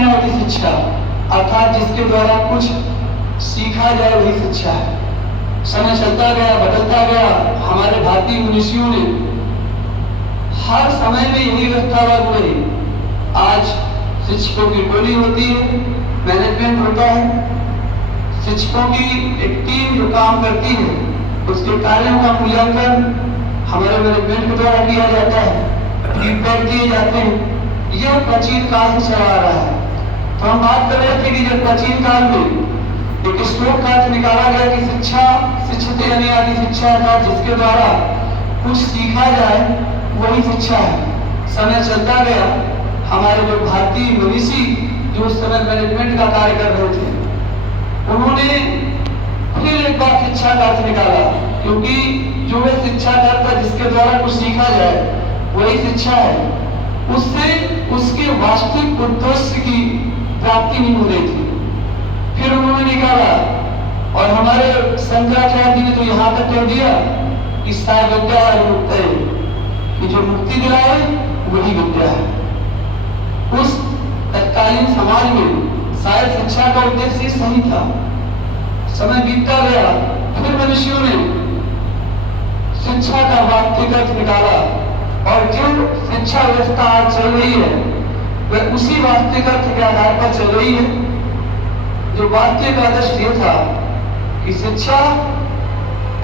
अनिवार्य शिक्षा अर्थात जिसके द्वारा कुछ सीखा जाए वही शिक्षा है। समय चलता गया, बदलता गया। हमारे भारतीय मनुष्यों ने हर समय में यही व्यवस्था लागू रही। आज शिक्षकों की टोली होती है, मैनेजमेंट होता है, शिक्षकों की एक टीम जो काम करती है, उसके कार्यों का मूल्यांकन हमारे मैनेजमेंट के द्वारा किया जाता है, फीडबैक दिए जाते हैं। यह प्राचीन काल से चला आ रहा है। तो हम बात कर रहे थे कि जब प्राचीन काल में एक श्लोक का अर्थ निकाला गया कि शिक्षा शिक्षते अनिवार्य शिक्षा था, जिसके द्वारा कुछ सीखा जाए वही शिक्षा है। समय चलता गया, हमारे जो भारतीय मनीषी जो उस समय मैनेजमेंट का कार्य कर रहे थे, उन्होंने फिर एक बार शिक्षा का अर्थ निकाला, क्योंकि जो वे शिक्षा का अर्थ है जिसके द्वारा कुछ सीखा जाए वही शिक्षा है, उससे उसके वास्तविक उद्देश्य की प्राप्ति नहीं हो रही थी। फिर उन्होंने निकाला और हमारे शंकराचार्य जी ने तो यहाँ तक कह दिया कि सा विद्या मुक्त है, कि जो मुक्ति दिलाए वही विद्या है। उस तत्कालीन समाज में शायद शिक्षा का उद्देश्य सही था। समय बीतता गया, फिर मनुष्यों ने शिक्षा का वास्तविक अर्थ निकाला और जो शिक्षा व्यवस्था आज चल रही है वह उसी वास्तविक अर्थ के आधार पर चल रही है। जो वास्तविक आदर्श ये था कि शिक्षा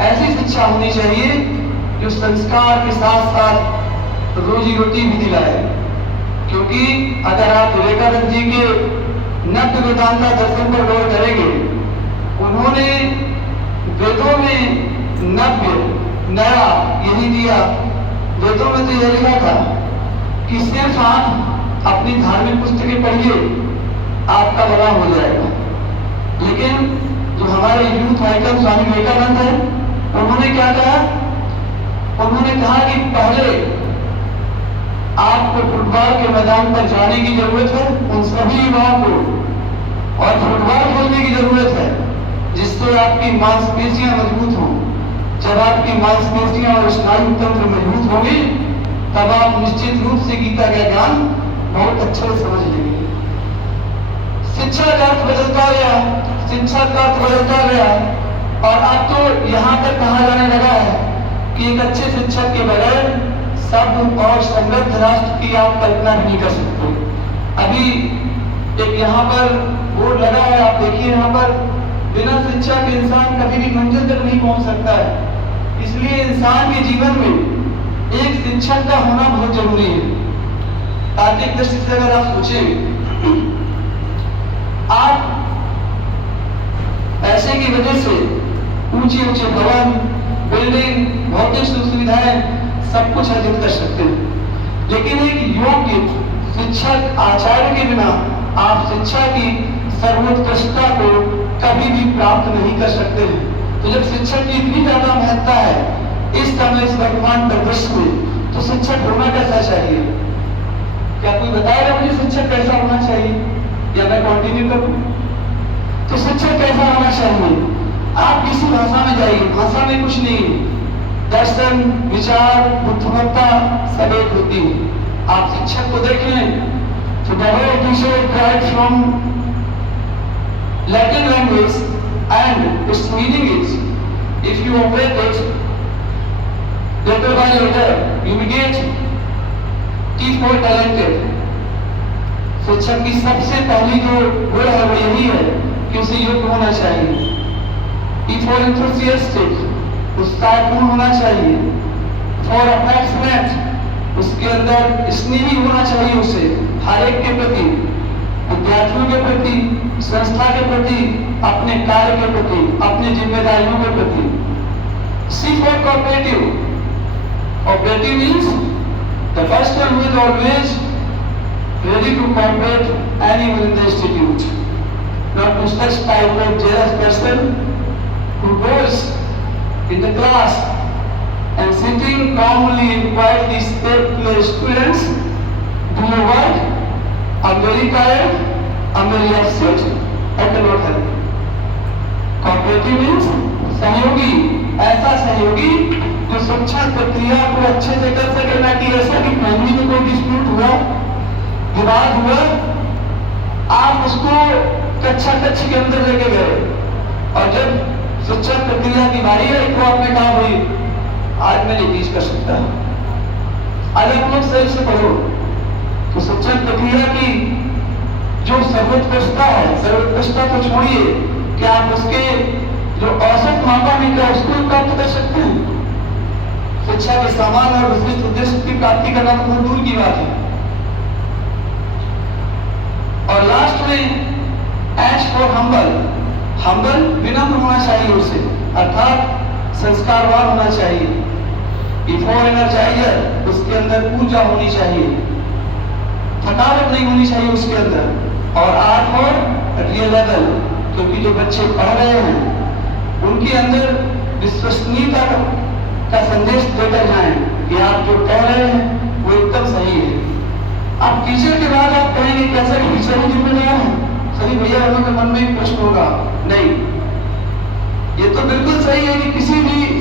ऐसी शिक्षा होनी चाहिए जो संस्कार के साथ साथ रोजी रोटी भी दिलाए। क्योंकि अगर आप विवेकानंद जी के नव्य वेदांता दर्शन पर गौर करेंगे, उन्होंने वेदों में नव्य नया यही दिया। वेदों में तो यह लिखा था कि सिर्फ आप अपनी धार्मिक पुस्तकें पढ़िए, आपका भला हो जाएगा। लेकिन जो हमारे यूथ आइकन स्वामी विवेकानंद है, उन्होंने क्या कहा? उन्होंने कहा कि पहले आपको फुटबॉल के मैदान पर जाने की जरूरत है, उन सभी युवाओं को, और फुटबॉल खेलने की जरूरत है जिससे आपकी मांसपेशियां मजबूत हों। जब आपकी मांसपेशियां और स्नायु तंत्र मजबूत होंगे तब आप निश्चित रूप से गीता का ज्ञान बहुत अच्छे से समझ लेंगे। शिक्षा का अर्थ बदलता गया, शिक्षा का अर्थ बदलता गया, और अब तो यहाँ तक कहा जाने लगा है कि एक अच्छे शिक्षक के बगैर सब और समृद्ध राष्ट्र की आप कल्पना नहीं कर सकते। अभी एक यहाँ पर बोर्ड लगा है, आप देखिए यहाँ पर, बिना शिक्षा के इंसान कभी भी मंजिल तक नहीं पहुंच सकता है। इसलिए इंसान के जीवन में एक शिक्षक का होना बहुत जरूरी है। तार्किक दृष्टि से अगर आप सोचें, आप पैसे की वजह से ऊंचे ऊंचे भवन, बिल्डिंग, भौतिक सुविधाएं सब कुछ अर्जित कर सकते हैं, लेकिन एक योग्य शिक्षक आचार्य के बिना आप शिक्षा की सर्वोत्कृष्टता को कभी भी प्राप्त नहीं कर सकते हैं। तो जब शिक्षक की इतनी ज्यादा महत्ता है इस समय इस वर्तमान परिदृश्य में, तो शिक्षक होना कैसा चाहिए? क्या कोई बताएगा मुझे शिक्षक कैसा होना चाहिए, या मैं कंटिन्यू करूं? तो शिक्षक कैसा होना चाहिए? आप किसी भाषा में जाइए, भाषा में कुछ नहीं, दर्शन, विचार, बुद्धिमत्ता सब एक होती है। आप शिक्षक को देख लें तो from Latin language, and its meaning is, if you operate it letter by letter, you will get T4 talented. शिक्षक की सबसे पहली जो गुण है वो यही है कि उसे योग्य होना चाहिए। T4 enthusiastic, उत्साहपूर्ण होना चाहिए। For affectionate, उसके अंदर स्नेही होना चाहिए, उसे हर एक के प्रति, विद्यार्थियों के प्रति, संस्था के प्रति, अपने कार्य के प्रति, अपनी जिम्मेदारियों के प्रति। C for cooperative. Cooperative means the person who is always ready to cooperate anyone in the institute, not to such type of jealous person who goes in the class and sitting calmly and quietly state to the students, do your work, I'm very tired, I'm very upset, I cannot help. Cooperative means सहयोगी, ऐसा सहयोगी जो शिक्षा प्रक्रिया को अच्छे से कर सके, ना कि ऐसा कि फैमिली में कोई डिस्प्यूट हुआ, विवाद हुआ, कक्षा कक्ष के अंदर लेके गए और जब शिक्षा प्रक्रिया की बारी आई तो आपने कहा भाई आज मैं नहीं टीच कर सकता। आज आप लोग सही से पढ़ो तो शिक्षा प्रक्रिया की जो सर्वोत्कृष्टता है, सर्वोत्कृष्टता को छोड़िए कि आप उसके जो औसत मापदंड है उसको प्राप्त कर सकते हैं। शिक्षा के समान और विशिष्ट उद्देश्य की प्राप्ति करना तो बहुत दूर की बात है। और लास्ट में एच फॉर हम्बल, हम्बल विनम्र होना चाहिए उसे, अर्थात संस्कारवान होना चाहिए। बिफोर एनर्जाइजर, उसके अंदर ऊर्जा होनी चाहिए, थकावट नहीं होनी चाहिए उसके अंदर। और आर फॉर रियलेबल, क्योंकि जो बच्चे पढ़ रहे हैं उनके अंदर विश्वसनीयता का संदेश देकर जाए कि आप जो कह रहे हैं वो एकदम सही है। आप टीचर के बाद आप कहेंगे कैसा टीचर ही जिम्मेदार है, सभी भैया लोगों के मन में एक प्रश्न होगा, नहीं, ये तो बिल्कुल सही है कि किसी